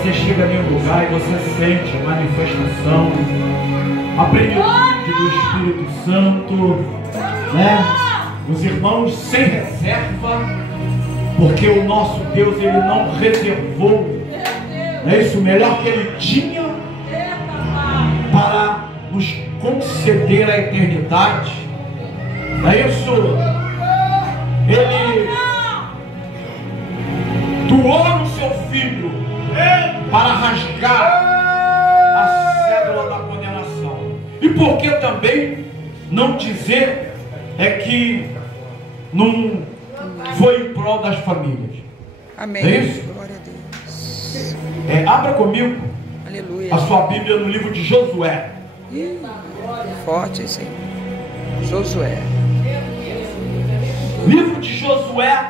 você chega em um lugar e você sente a manifestação, a plenitude do Espírito Santo, né? Os irmãos sem reserva, porque o nosso Deus, Ele não reservou, é isso, o melhor que Ele tinha para nos conceder a eternidade. É isso. Ele doou o seu filho para rasgar a cédula da condenação. E por que também não dizer que não foi em prol das famílias? Amém. É isso? Glória a Deus. Abra comigo. Aleluia. A sua Bíblia no livro de Josué. Forte esse aí. Josué. Livro de Josué.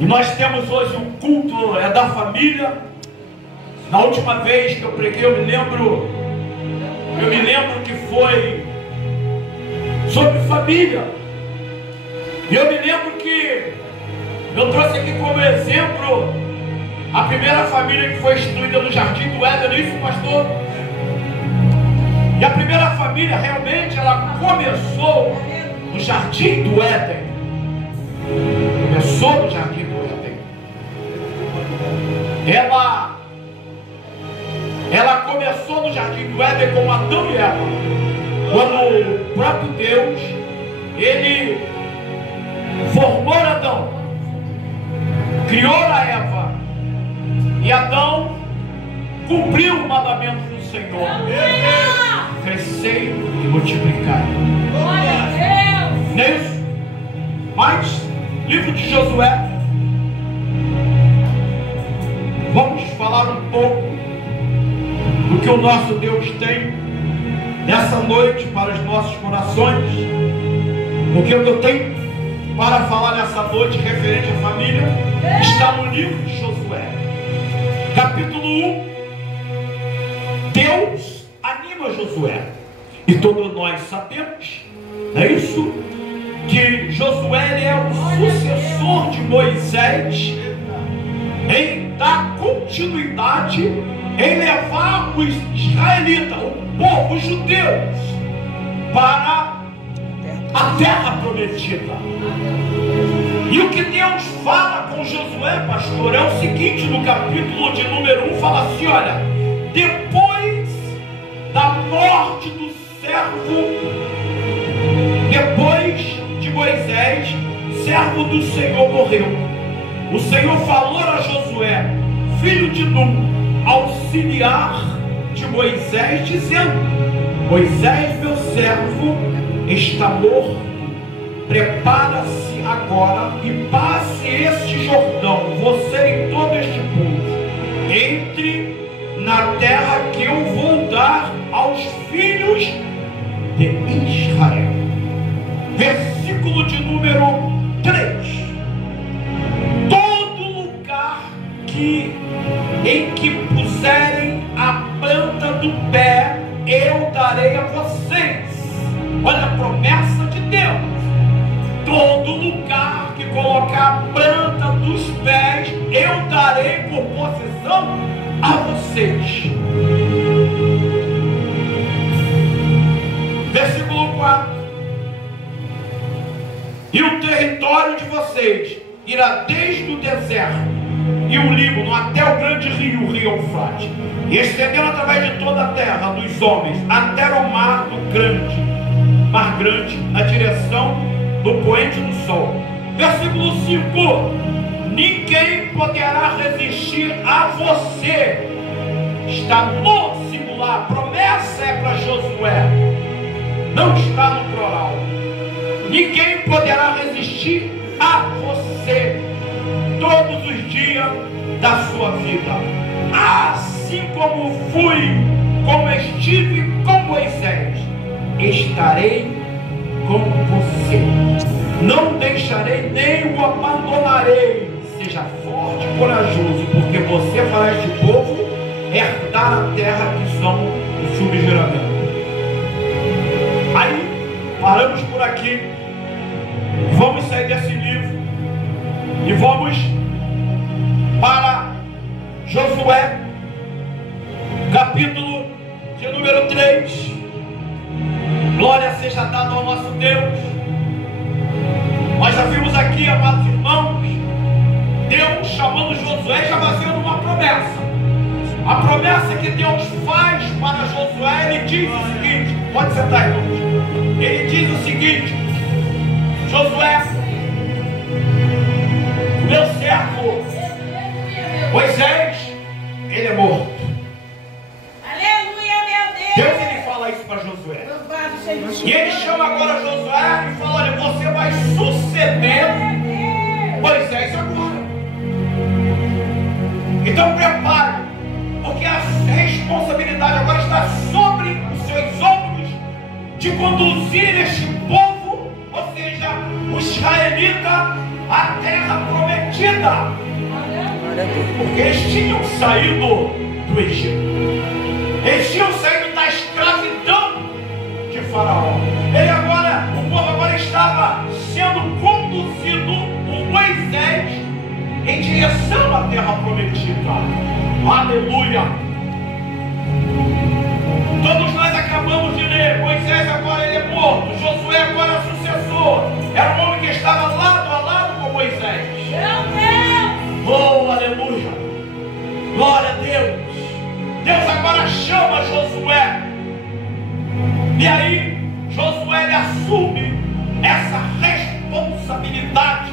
E nós temos hoje um culto da família. Na última vez que eu preguei, eu me lembro que foi sobre família. E eu me lembro que eu trouxe aqui como exemplo a primeira família que foi instituída no Jardim do Éden, não é isso, pastor? E a primeira família realmente ela começou no Jardim do Éden. Começou no Jardim do Éden. Ela começou no Jardim do Éden com Adão e Eva. Quando o próprio Deus, Ele formou Adão, criou a Eva, e Adão cumpriu o mandamento do Senhor: crescei e multiplicai. Glória a Deus. Não é isso? Mas, livro de Josué, vamos falar um pouco do que o nosso Deus tem nessa noite para os nossos corações. Porque o que eu tenho para falar nessa noite referente à família está no livro de Josué, capítulo 1. Deus anima Josué, e todos nós sabemos, não é isso? Que Josué ele é o sucessor de Moisés em dar continuidade, em levar os israelitas, o povo, os judeus, para a terra prometida. E o que Deus fala com Josué, pastor, é o seguinte: no capítulo de número 1 fala assim: olha, depois da morte do servo, depois de Moisés, servo do Senhor, morreu, o Senhor falou a Josué, filho de Num, auxiliar de Moisés, dizendo: Moisés, meu servo, está morto. Prepara-se agora e passe este Jordão, você e todo este povo, entre na terra que eu vou dar aos filhos de Israel. Versículo de número 3. Todo lugar em que puserem a planta do pé, eu darei a vocês. Olha a promessa de Deus. Todo lugar que colocar a planta dos pés, eu darei por possessão a vocês. Versículo 4. E o território de vocês irá desde o deserto e o Líbano até o grande rio, o rio Eufrates, e estendendo através de toda a terra dos homens até o mar grande, na direção do poente do sol. Versículo 5. Ninguém poderá resistir a você. Está no singular. A promessa é para Josué, não está no plural. Ninguém poderá resistir a você todos os dias da sua vida. Assim como estive com Moisés, estarei com você. Não deixarei nem o abandonarei. Seja forte e corajoso, porque você fará este povo herdar a terra que são o subjuramento. Aí, paramos por aqui. Vamos sair desse livro e vamos para Josué Josué, capítulo de número 3. Glória seja dada ao nosso Deus. Nós já vimos aqui, amados irmãos, Deus chamando Josué e já fazendo uma promessa. A promessa que Deus faz para Josué, ele diz o seguinte: pode sentar, irmãos. Ele diz o seguinte: Josué, meu servo Moisés, ele é morto. Aleluia, meu Deus. Deus, ele fala isso para Josué. E ele chama agora Josué e fala: olha, você vai suceder Moisés agora. Então prepare, porque a responsabilidade agora está sobre os seus ombros de conduzir este povo, ou seja, o israelita, à terra prometida. Porque eles tinham saído do Egito, eles tinham saído da escravidão de Faraó. O povo agora estava sendo conduzido por Moisés em direção à terra prometida. Aleluia! Todos nós acabamos de ler: Moisés agora ele é morto, Josué agora é sucessor. Era um homem que estava lado a lado com Moisés. Oh, aleluia! Glória a Deus! Deus agora chama Josué. E aí, Josué ele assume essa responsabilidade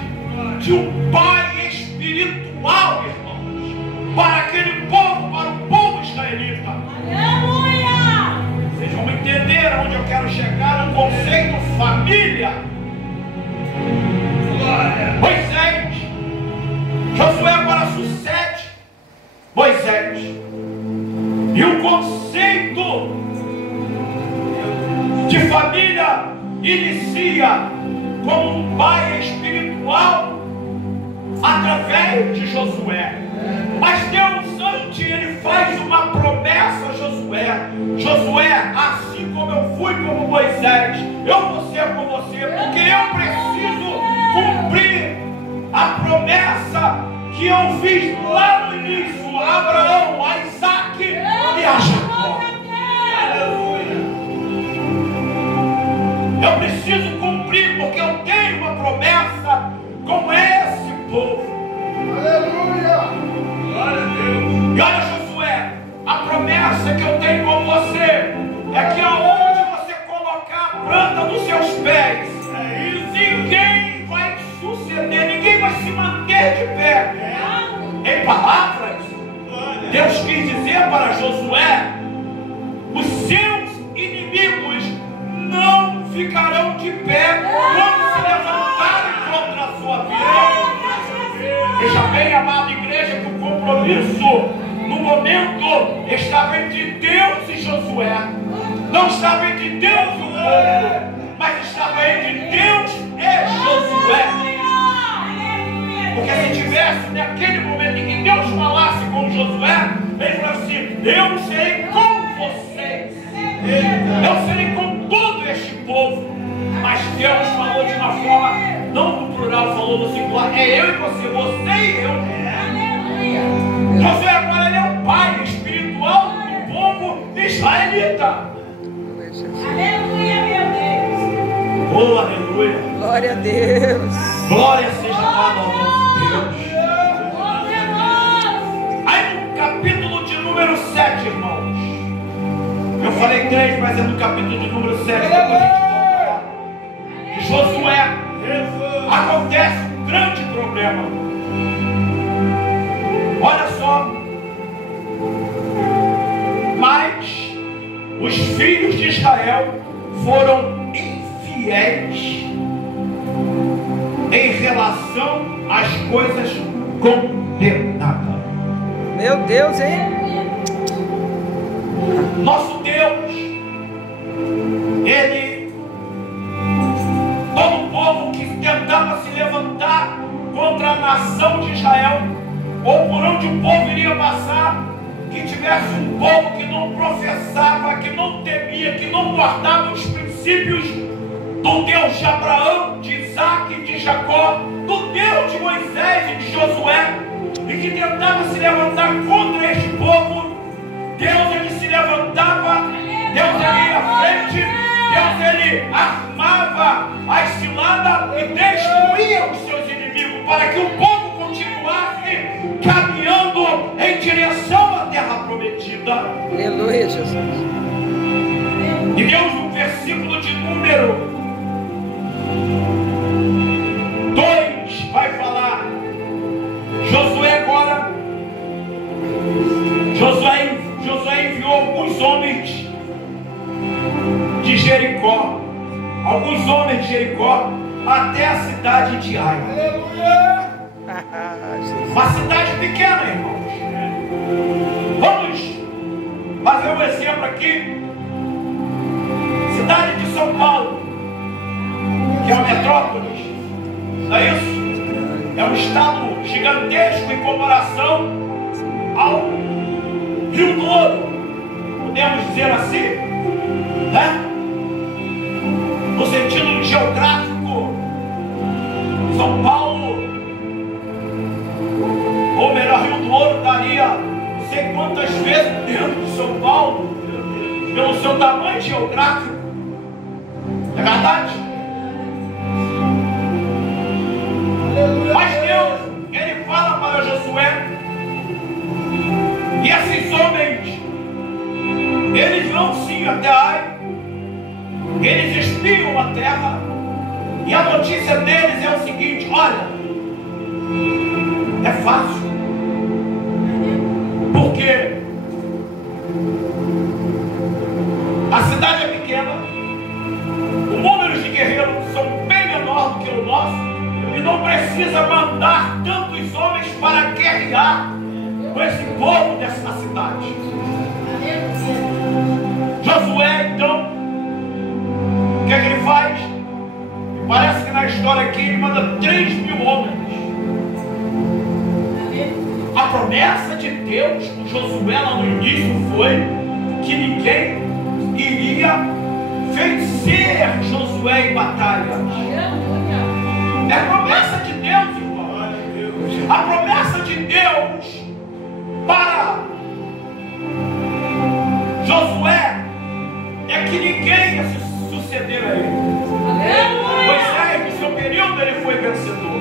de um pai espiritual, irmãos, para aquele povo, para o povo israelita. Aleluia! Vocês vão entender aonde eu quero chegar no conceito família. Moisés, Josué agora sucede Moisés. E o conceito de família inicia como um pai espiritual através de Josué. Mas Deus antes ele faz uma promessa a Josué: Josué, assim como eu fui como Moisés, eu vou ser com você, porque eu preciso cumprir a promessa que eu fiz lá no início a Abraão, a Isaac e a Jacó. Eu preciso cumprir, porque eu tenho uma promessa com esse povo. Aleluia! Glória a Deus! E olha, Josué, a promessa que eu tenho com você é que aonde você colocar a planta dos seus pés, ninguém vai suceder, ninguém vai se manter de pé. Em palavras, Deus quis dizer para Josué: os seus inimigos não ficarão de pé quando se levantarem contra a sua vida. Veja bem, amada igreja, que o compromisso no momento estava entre Deus e Josué. Não estava entre Deus e o povo, mas estava entre Deus e Josué. Porque se tivesse naquele momento em que Deus falasse com Josué, ele falou assim: eu serei com vocês, eu serei com todo este povo. Mas Deus falou de uma forma, não no plural, falou no singular: é eu e você, você e eu. Josué agora ele é o pai espiritual do povo israelita. Aleluia, meu Deus. Oh, aleluia. Glória a Deus. Glória seja dada ao nosso Deus. Glória a Deus. Aí no capítulo de número 7, irmãos, eu falei 3, mas é no capítulo de número 7, depois a gente volta lá. Josué, acontece um grande problema. Olha só. Mas os filhos de Israel foram infiéis em relação às coisas condenadas. Meu Deus, hein? Nosso Deus, Ele, todo povo que tentava se levantar contra a nação de Israel, ou por onde o povo iria passar, que tivesse um povo que não professava, que não temia, que não guardava os princípios do Deus de Abraão, de Isaac e de Jacó, do Deus de Moisés e de Josué, e que tentava se levantar contra este ele armava a cilada e destruía os seus inimigos, para que o povo continuasse caminhando em direção à terra prometida. Aleluia, Jesus. E Deus, no versículo de número 2, vai falar. Josué agora, Josué enviou alguns homens de Jericó, até a cidade de Ai. Uma cidade pequena, irmãos. Vamos fazer um exemplo aqui. Cidade de São Paulo, que é uma metrópole, não é isso? É um estado gigantesco em comparação ao Rio Douro, podemos dizer assim, né? No sentido geográfico, São Paulo, ou melhor, Rio Douro daria não sei quantas vezes dentro de São Paulo, pelo seu tamanho geográfico. É verdade? Mas Deus, ele fala para Josué, e esses homens, eles vão sim até Ai, eles espiam a terra, e a notícia deles é o seguinte: olha, é fácil, porque a cidade é pequena, o número de guerreiros são bem menor do que o nosso, e não precisa mandar tantos homens para guerrear com esse povo dessa cidade. Josué, então, o que é que ele faz? Parece que na história aqui ele manda 3.000 homens. A promessa de Deus com Josué lá no início foi que ninguém iria vencer Josué em batalha. É a promessa de Deus, irmão. A promessa de Deus para Josué é que ninguém ia se suceder a ele. Moisés, no seu período, ele foi vencedor.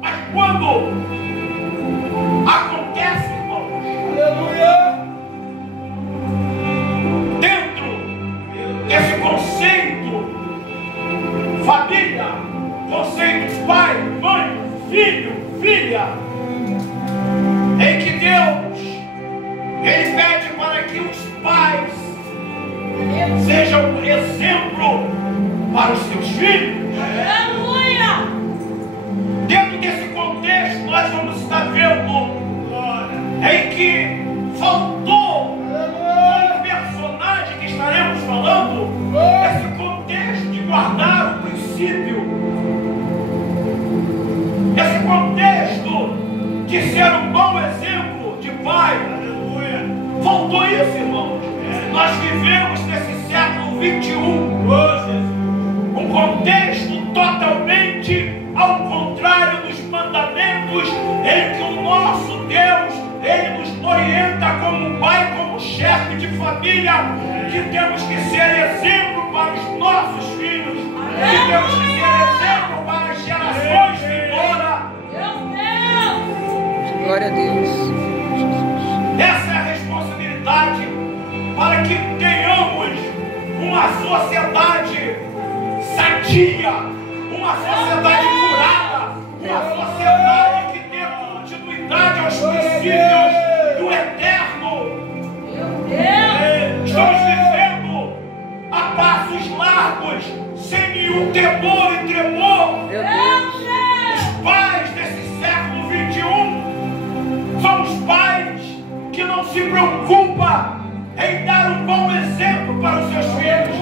Mas quando acontece, irmãos, dentro desse conceito família, conceito pai, mãe, filho, filha, em que Deus, ele pede para que os pais sejam exemplo para os seus filhos. Aleluia! Dentro desse contexto, nós vamos estar vendo em que faltou um personagem que estaremos falando, esse contexto de guardar o princípio, esse contexto de ser um bom exemplo de pai. Faltou isso, irmãos. Nós vivemos nesse século 21 um contexto totalmente ao contrário dos mandamentos, em que o nosso Deus, ele nos orienta como pai, como chefe de família, que temos que ser exemplo para os nossos filhos, que temos que ser exemplo para as gerações vindouras. Glória a Deus. Essa é a responsabilidade para que tenhamos uma sociedade sadia, uma sociedade curada, uma sociedade que dê continuidade aos princípios do eterno. Estamos vivendo a passos largos, sem nenhum temor e tremor. Os pais desse século 21 são os pais que não se preocupam em dar um bom exemplo para os seus filhos.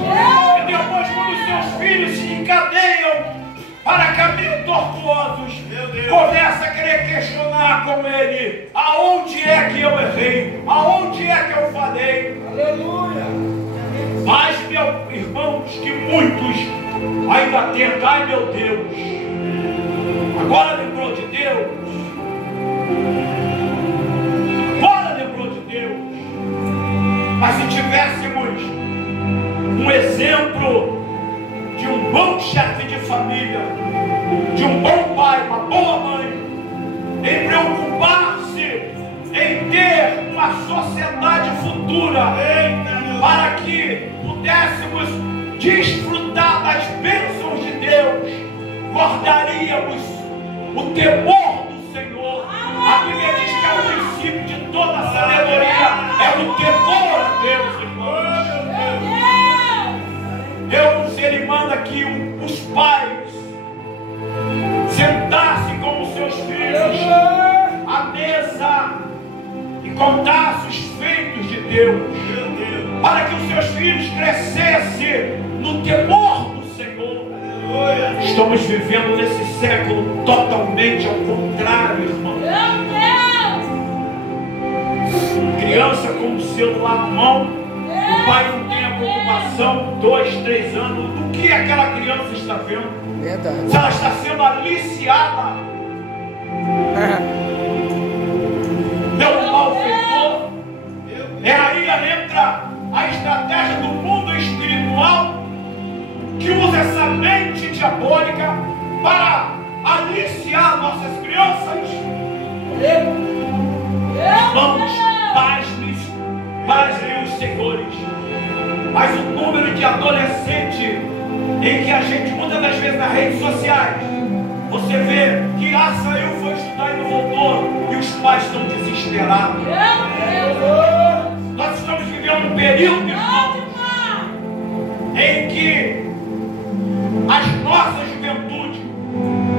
E depois, quando os seus filhos se encadeiam para caminhos tortuosos, começa a querer questionar com ele: aonde é que eu errei? Aonde é que eu falhei? Aleluia! Mas, meus irmãos, que muitos ainda tentam: ai meu Deus, agora lembrou de Deus? Agora lembrou de Deus? Mas se tivéssemos Escritura, para que pudéssemos desfrutar das bênçãos de Deus, guardaríamos o temor do Senhor. A Bíblia diz que é o princípio de toda a sabedoria, é o temor a Deus, irmãos. Deus, Ele manda que os pais sentassem com os seus filhos à mesa e contassem os feitos de Deus, para que os seus filhos crescessem no temor do Senhor. Estamos vivendo nesse século totalmente ao contrário, irmão. Criança com o celular na mão, o pai não tem a preocupação, 2, 3 anos, do que aquela criança está vendo. Verdade. Se ela está sendo aliciada pelo malfeitor, aí entra a estratégia do mundo espiritual, que usa essa mente diabólica para aliciar nossas crianças. Irmãos, pasmem os senhores, mas o número de adolescentes em que a gente, muitas das vezes nas redes sociais, você vê que saiu, foi estudar e não voltou, e os pais estão desesperados. Nós estamos vivendo um período, irmão, em que as nossas juventudes,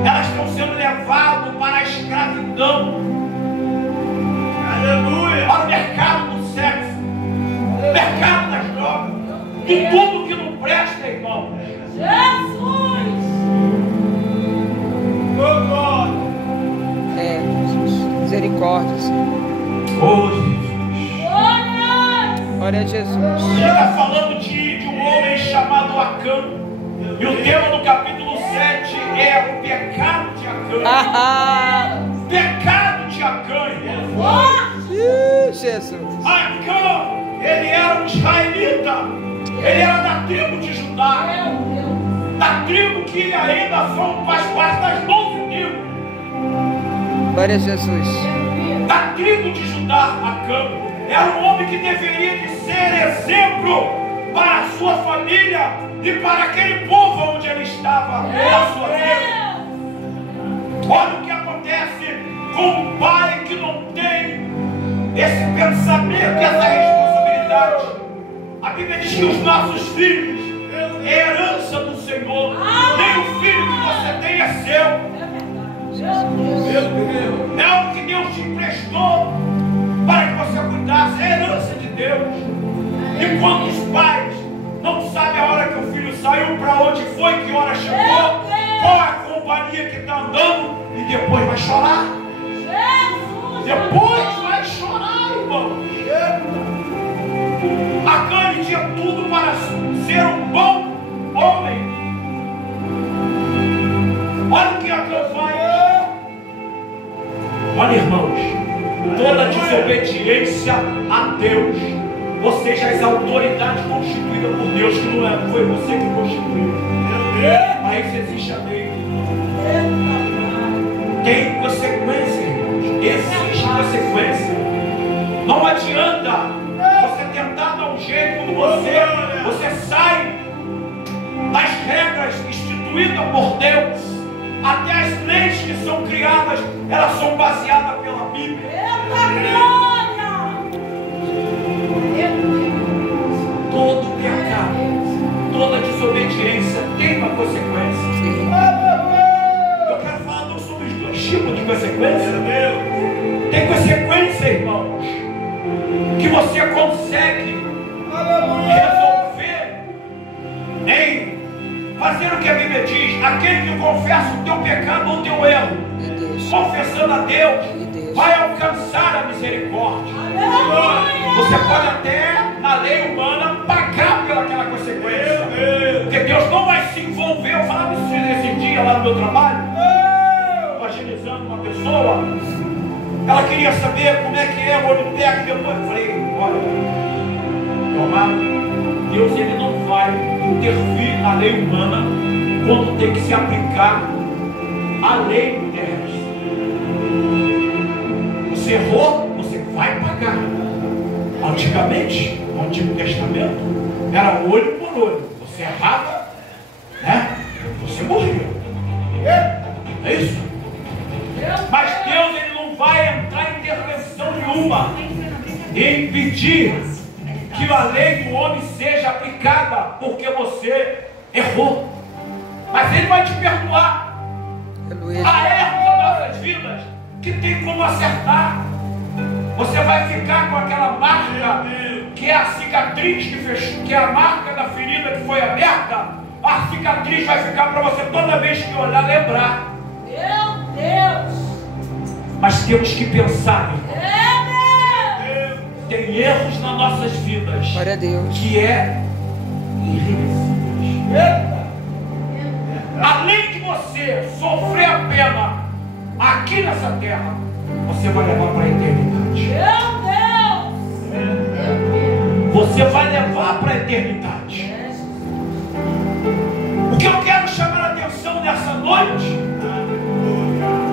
elas estão sendo levadas para a escravidão, aleluia, para o mercado do sexo, mercado das drogas, de tudo que não presta, irmão. Jesus! Oh, God. Jesus. Misericórdia, Senhor. Oh, Jesus. Glória a Jesus. Ele está falando de um homem chamado Acã. E o tema do capítulo 7 é o pecado de Acã. Pecado de Acã, irmão. Jesus. Acã, ele era um israelita. Ele era da tribo de Judá. Da tribo que ainda faz parte das 12 tribos. Glória a Jesus. Da tribo de Judá, Acã. Era um homem que deveria de ser exemplo para a sua família e para aquele povo onde ele estava, na sua vida. Olha o que acontece com um pai que não tem esse pensamento, essa responsabilidade. A Bíblia diz que os nossos filhos é herança do Senhor. Nem o filho que você tem é seu. É algo que Deus te emprestou para que você cuidasse. É herança de Deus. E quando os pais não sabem a hora que o filho saiu, para onde foi, que hora chegou, qual é a companhia que está andando, e depois vai chorar. Depois vai chorar, irmão. Acã tinha tudo para ser um bom homem. Olha o que Acã faz. Olha, irmãos, toda desobediência a Deus, ou seja, as autoridades constituídas por Deus, que não foi você que constituiu. Aí existe a lei. Tem consequência, irmãos. Existe consequência. Não adianta você tentar dar um jeito quando você sai das regras instituídas por Deus. Até as leis que são criadas, elas são baseadas pela Bíblia. Todo pecado, toda desobediência tem uma consequência. Eu quero falar não sobre os dois tipos de consequência. Tem consequência, irmãos, que você consegue resolver em fazer o que a Bíblia diz. Aquele que confessa o teu pecado ou o teu erro, confessando a Deus, vai alcançar a misericórdia. Você pode até, na lei humana, pagar pelaquela consequência, porque Deus não vai se envolver. Eu falava isso esse dia lá no meu trabalho, evangelizando uma pessoa. Ela queria saber como é que é o olho pega. Depois eu falei: olha, meu amado, Deus ele não vai intervir na lei humana quando tem que se aplicar a lei terrestre. Você errou, você vai pagar. Antigamente, No Antigo Testamento era olho por olho. Você errava, né? Você morria. É isso? Mas Deus, ele não vai entrar em intervenção nenhuma e impedir que a lei do homem seja aplicada porque você errou. Mas ele vai te perdoar. Aleluia. Há erros nas nossas vidas que tem como acertar. Você vai ficar com aquela marca que é a cicatriz que fechou, que é a marca da ferida que foi aberta. A cicatriz vai ficar para você toda vez que olhar, lembrar. Meu Deus! Mas temos que pensar, Meu Deus! tem erros nas nossas vidas Glória a Deus. que é irreversíveis. Além de você sofrer a pena aqui nessa terra, você vai levar para a eternidade. Meu Deus! Você vai levar para a eternidade. O que eu quero chamar a atenção nessa noite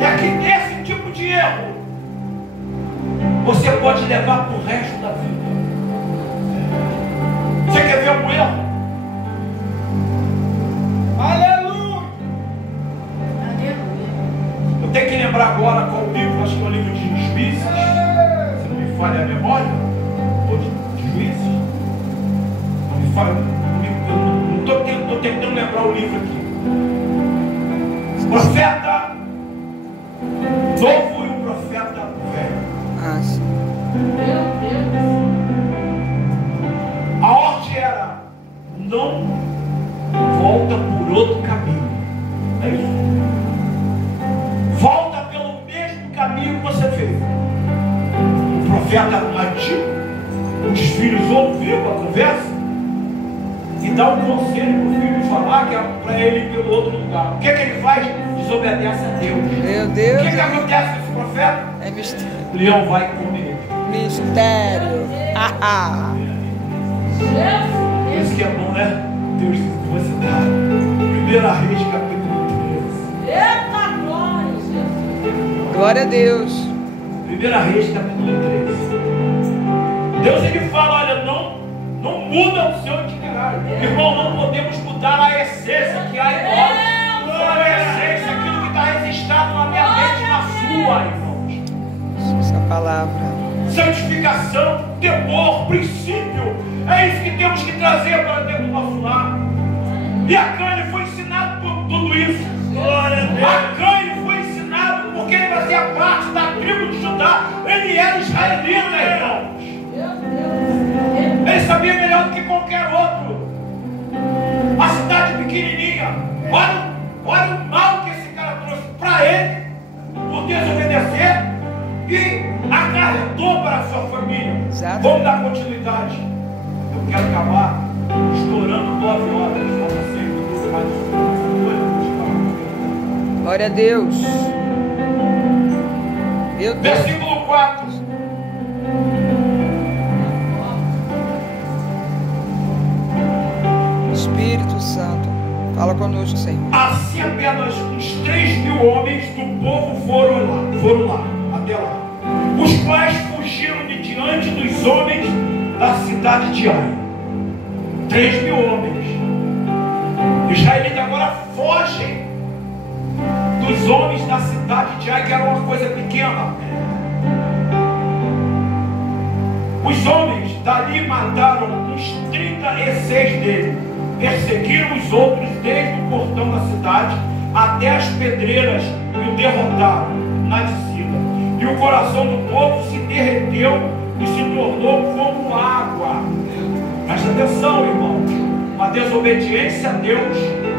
é que nesse tipo de erro você pode levar para o resto da vida. Você quer ver um erro? Aleluia! Eu tenho que lembrar agora qual o livro, acho que é o livro de Juízes, se não me falha a memória, ou de Juízes, não me falha, eu não estou tentando lembrar o livro aqui. Profeta novo e o profeta velho. Ah, sim. Meu Deus! A ordem era: não volta por outro caminho. É isso. Volta pelo mesmo caminho que você fez. O profeta antigo, os filhos ouvem a conversa e dá um conselho para o filho falar, que é para ele ir pelo outro lugar. O que ele faz? Desobedece a Deus. Meu O Deus. que acontece com esse profeta? É mistério. O leão vai comer. Mistério. Haha. Isso que é bom, né? Deus, você dá. 1 Reis, capítulo 13. Eita glória, Jesus! Glória a Deus. 1 Reis, capítulo 13. Deus, ele fala: olha, não muda o seu itinerário. Irmão, não podemos mudar a essência que há em nós. Qual é a essência? Aquilo que está registrado na minha mente e na sua, irmãos. Essa palavra. Santificação, temor, princípio. É isso que temos que trazer para dentro do nosso lar. E a Caim foi ensinado por tudo isso. A Caim foi ensinado porque ele fazia parte da tribo de Judá. Ele era israelita, irmãos. Meu Deus! Ele sabia melhor do que qualquer outro. A cidade pequenininha. Olha o mal que esse cara trouxe para ele por desobedecer e acarretou para a sua família. Exato. Vamos dar continuidade. Eu quero acabar estourando 9 horas. Falta 6 minutos mais. Glória a Deus. Meu Deus. Versículo 4. Espírito Santo, fala conosco, Senhor. Assim apenas uns 3.000 homens do povo foram lá, até lá, os quais fugiram de diante dos homens da cidade de Ai. 3.000 homens. Os israelitas agora fogem dos homens da cidade de Ai, que era uma coisa pequena. Os homens dali mataram uns 36 deles. Perseguiram os outros desde o portão da cidade até as pedreiras e o derrotaram na descida. E o coração do povo se derreteu e se tornou como água. Presta atenção, irmão. Uma desobediência a Deus,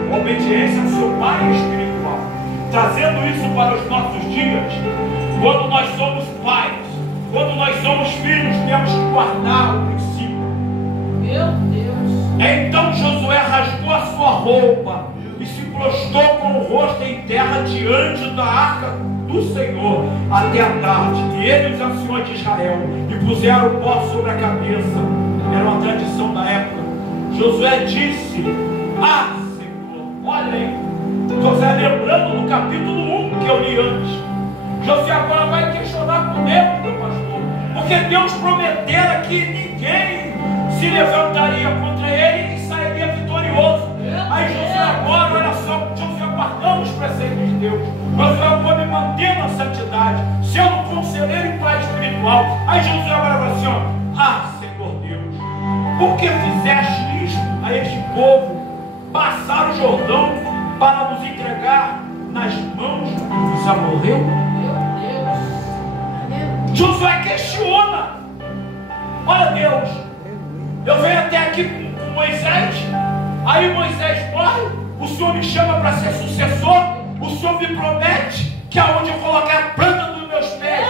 uma obediência ao seu pai espiritual. Trazendo isso para os nossos dias, quando nós somos pais, quando nós somos filhos, temos que guardar o princípio. Meu Deus! Então Josué rasgou a sua roupa e se prostrou com o rosto em terra diante da arca do Senhor até a tarde. E ele e os anciões de Israel e puseram o pó sobre a cabeça. Era uma tradição da época. Josué disse: ah, Senhor, olha aí. Josué lembrando do capítulo 1 que eu li antes. Josué agora vai questionar com Deus, meu pastor, porque Deus prometera que ninguém se levantaria contra ele e sairia vitorioso. Aí Josué agora, olha só, Josué guardando os preceitos de Deus. Josué agora me mantendo a santidade, sendo conselheiro e pai espiritual. Aí Josué agora fala assim, ó, ah, Senhor Deus, por que fizeste isto a este povo? Passar o Jordão para nos entregar nas mãos dos amorreus? Josué questiona. Olha Deus, eu venho até aqui com Moisés, aí Moisés morre, o Senhor me chama para ser sucessor, o Senhor me promete que aonde eu colocar a planta dos meus pés,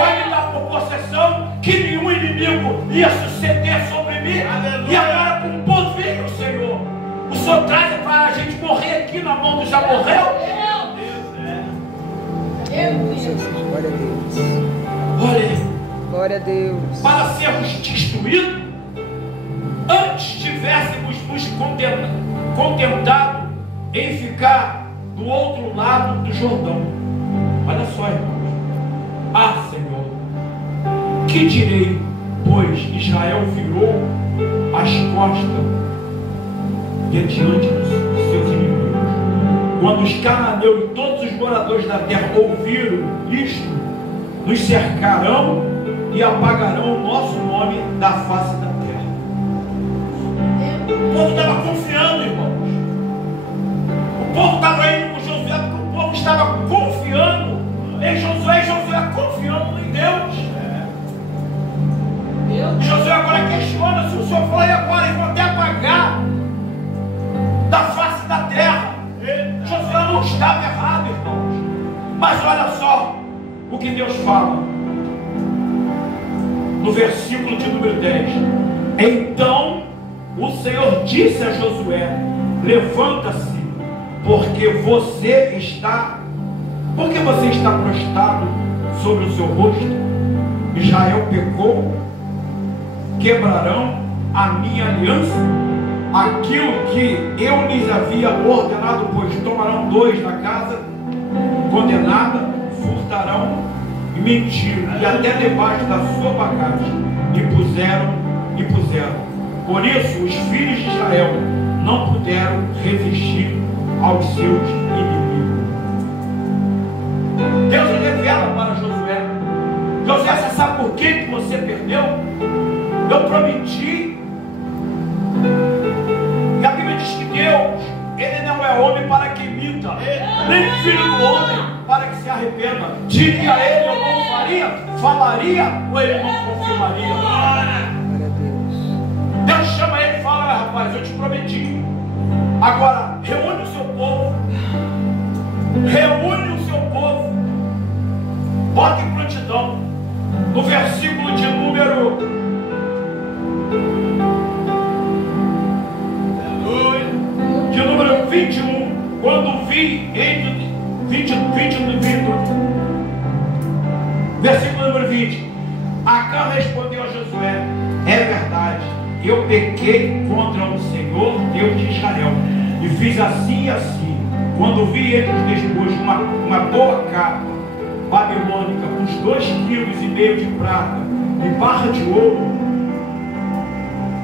vai me dar por possessão, que nenhum inimigo ia suceder sobre mim. E agora com o povinho, Senhor, o Senhor traz para a gente morrer aqui na mão dos amorreus? Glória a Deus. Olha, Glória a Deus. para sermos destruídos, antes tivéssemos nos contentado em ficar do outro lado do Jordão. Olha só, irmãos. Ah, Senhor, que direi, pois Israel virou as costas diante dos seus inimigos. Quando os cananeus e todos os moradores da terra ouviram isto, nos cercarão e apagarão o nosso nome da face da terra. O povo estava confiando, irmãos. O povo estava indo com Josué porque o povo estava confiando em Josué, e Josué confiando em Deus. Josué agora questiona se o Senhor falou, e agora eles vão até apagar da face da terra. Josué não estava errado, irmãos. Mas olha só o que Deus fala no versículo de número 10. Então o Senhor disse a Josué: levanta-se, porque você está prostrado sobre o seu rosto. Israel pecou, quebrarão a minha aliança, aquilo que eu lhes havia ordenado, pois tomarão 2 na casa condenada, furtarão e mentiram, e até debaixo da sua bagagem, e puseram. Por isso os filhos de Israel não puderam resistir aos seus inimigos. Deus revela para Josué: Josué, você sabe por que você perdeu? Eu prometi. E a Bíblia diz que Deus, Ele não é homem para que minta, nem filho do homem para que se arrependa. Diria Ele, eu não faria, falaria, ou Ele não confirmaria? Glória a Deus. Deus chama ele e fala: rapaz, eu te prometi. Agora, reúne o seu povo. Reúne o seu povo. Bota em prontidão. No versículo de número 21. Quando vi, versículo número 20. Acã respondeu a Josué: é verdade, eu pequei contra o Senhor, Deus de Israel, e fiz assim e assim. Quando vi entre os despojos uma boa capa babilônica, uns 2,5 kg de prata e barra de ouro,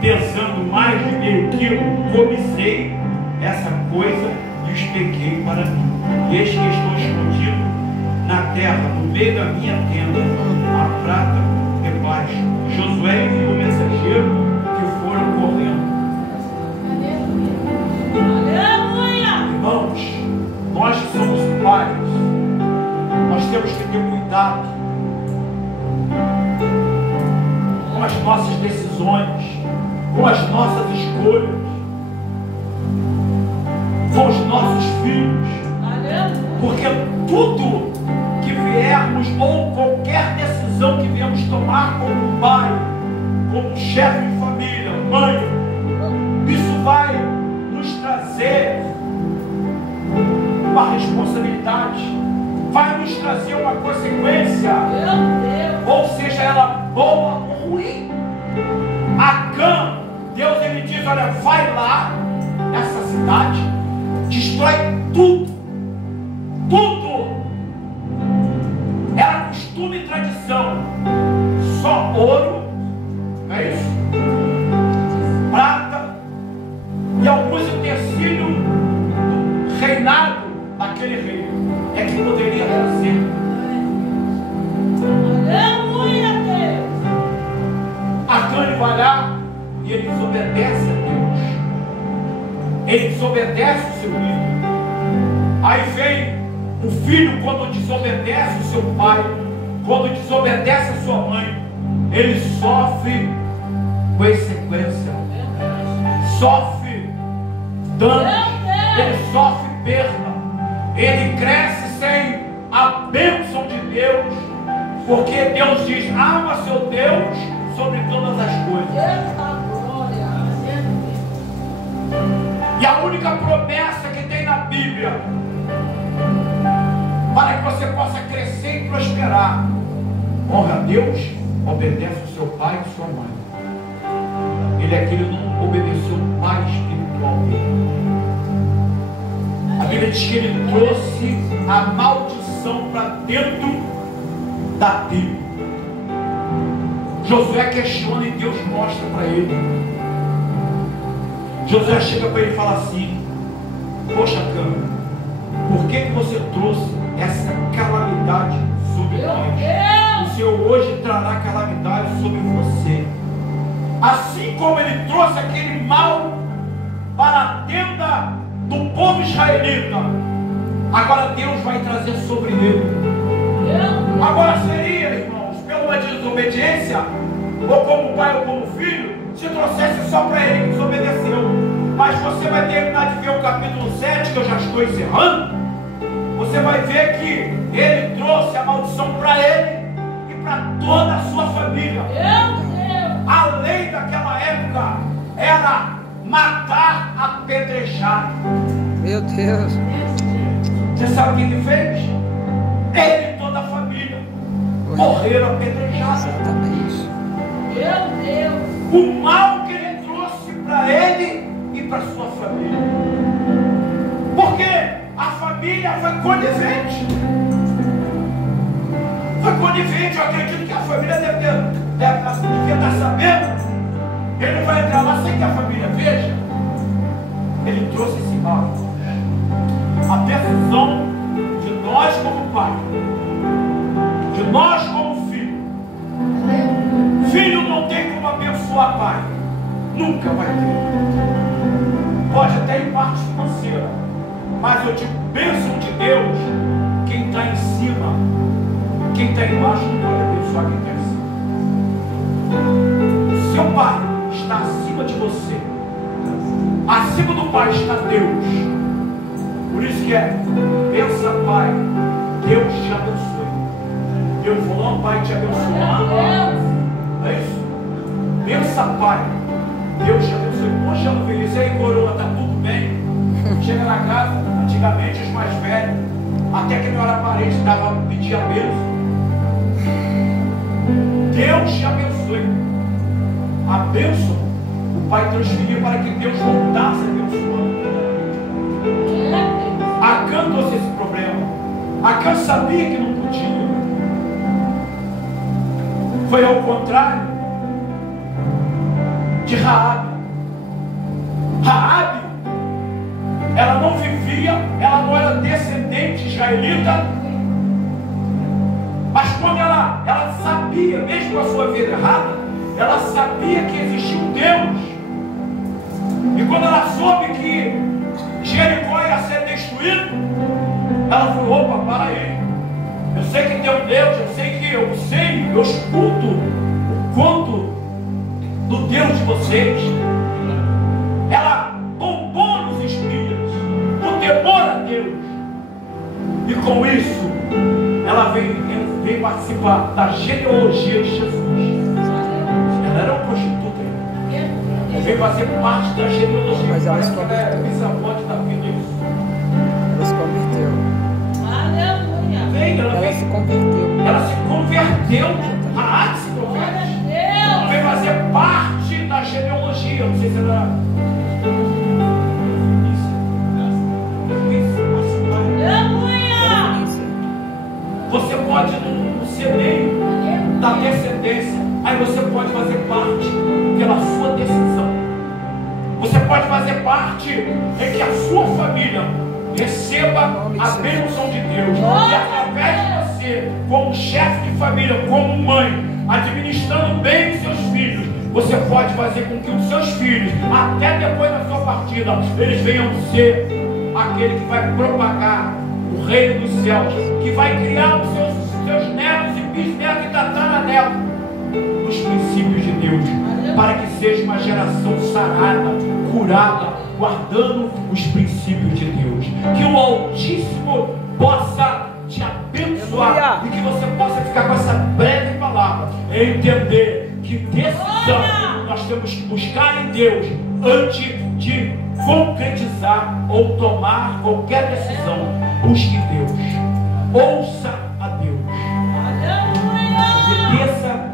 pesando mais de meio quilo, cobicei essa coisa e os pequei para mim. E eis que estou escondido na terra, no meio da minha tenda, a prata debaixo. Josué enviou o mensageiro, que foram correndo. Irmãos, nós que somos pais, nós temos que ter cuidado com as nossas decisões, com as nossas escolhas, com os nossos filhos, porque tudo que viermos, ou qualquer decisão que viemos tomar como pai, como chefe de família, mãe, isso vai nos trazer uma responsabilidade, vai nos trazer uma consequência, ou seja ela boa ou ruim. Acã, Deus ele diz: olha, vai lá nessa cidade, destrói tudo, era costume e tradição, só ouro, é isso? desobedece a Deus. Ele desobedece o seu líder. Aí vem o filho, quando desobedece o seu pai, quando desobedece a sua mãe, ele sofre consequência, sofre dano, ele sofre perda, ele cresce sem a bênção de Deus, porque Deus diz: ama seu Deus sobre todas as coisas. E a única promessa que tem na Bíblia para que você possa crescer e prosperar: honra a Deus, obedece o seu pai e sua mãe. Ele é que ele não obedeceu o pai espiritual dele. A Bíblia diz que ele trouxe a maldição para dentro da tribo. Josué questiona e Deus mostra para ele. Josué chega para ele e fala assim: poxa, Cã, por que você trouxe essa calamidade sobre nós? O Senhor hoje trará calamidade sobre você. Assim como ele trouxe aquele mal para a tenda do povo israelita, agora Deus vai trazer sobre ele. Agora seria, irmãos, pela desobediência, ou como pai ou como filho, se trouxesse só para ele que desobedeceu. Mas você vai terminar de ver o capítulo 7, que eu já estou encerrando. Você vai ver que ele trouxe a maldição para ele e para toda a sua família. A lei daquela época era matar, apedrejar. Meu Deus. Você sabe o que ele fez? Ele e toda a família morreram apedrejados. Exatamente. Meu Deus. O mal que ele trouxe para ele e para sua família. Porque a família foi conivente. Foi conivente. Eu acredito que a família devia estar sabendo. Ele não vai entrar lá sem que a família veja. Ele trouxe esse mal. A decisão de nós como pai, de nós como filho. Filho não tem como abençoar pai. Nunca vai ter. Pode até em parte financeira, mas eu digo, bênção de Deus, quem está em cima, quem está embaixo não pode abençoar quem está em cima. Seu pai está acima de você. Acima do pai está Deus. Por isso que é: pensa, pai, Deus te abençoe. Deus falou: pai, te abençoe. É isso? Pensa, pai, Deus te abençoe. Poxa, não veio isso aí, coroa, está tudo bem. Chega na casa, antigamente os mais velhos, até que não era parente, dava pedir a bênção. Deus te abençoe. A bênção o pai transferiu para que Deus voltasse abençoando. Acã trouxe esse problema. Acã sabia que não podia. Foi ao contrário de Raabe. Raabe, ela não vivia, ela não era descendente israelita, mas quando ela sabia, mesmo com a sua vida errada, ela sabia que existia um Deus. E quando ela soube que Jericó ia ser destruído, ela falou: opa, para aí, eu sei que tem um Deus, eu escuto o conto do Deus de vocês. Ela poupou nos espias o temor a Deus, e com isso ela veio participar da genealogia de Jesus. Ela era uma prostituta, veio fazer parte da genealogia. Mas ela se Parece que ela é bisavó de Davi, isso. Ela se converteu. Aleluia. Ela se converteu. Ela se converteu. A arte se Glória converte. a Deus. Veio fazer parte da genealogia. Não sei se era Aleluia. você pode não ser nem da descendência, aí você pode fazer parte pela sua decisão. Você pode fazer parte em que a sua família receba a bênção de Deus. E através de você, como chefe de família, como mãe, administrando bem os seus filhos, você pode fazer com que os seus filhos, até depois da sua partida, eles venham ser aquele que vai propagar o reino dos céus, que vai criar os seus netos e bisnetos e tataranetos nos princípios de Deus, para que seja uma geração sarada, curada, guardando os princípios de Deus. Que o Altíssimo possa te abençoar e que você possa ficar com essa breve palavra, entender que decisão nós temos que buscar em Deus antes de concretizar ou tomar qualquer decisão. Busque Deus, ouça a Deus, obedeça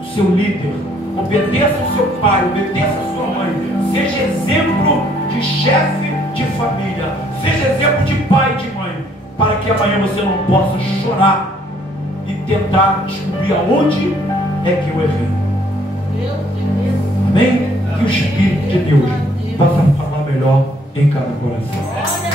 o seu líder, obedeça o seu pai, obedeça a sua mãe, seja exemplo de chefe de família, seja exemplo de pai e de mãe, para que amanhã você não possa chorar e tentar descobrir aonde é que eu errei. Amém? Que o Espírito de Deus possa falar melhor em cada coração.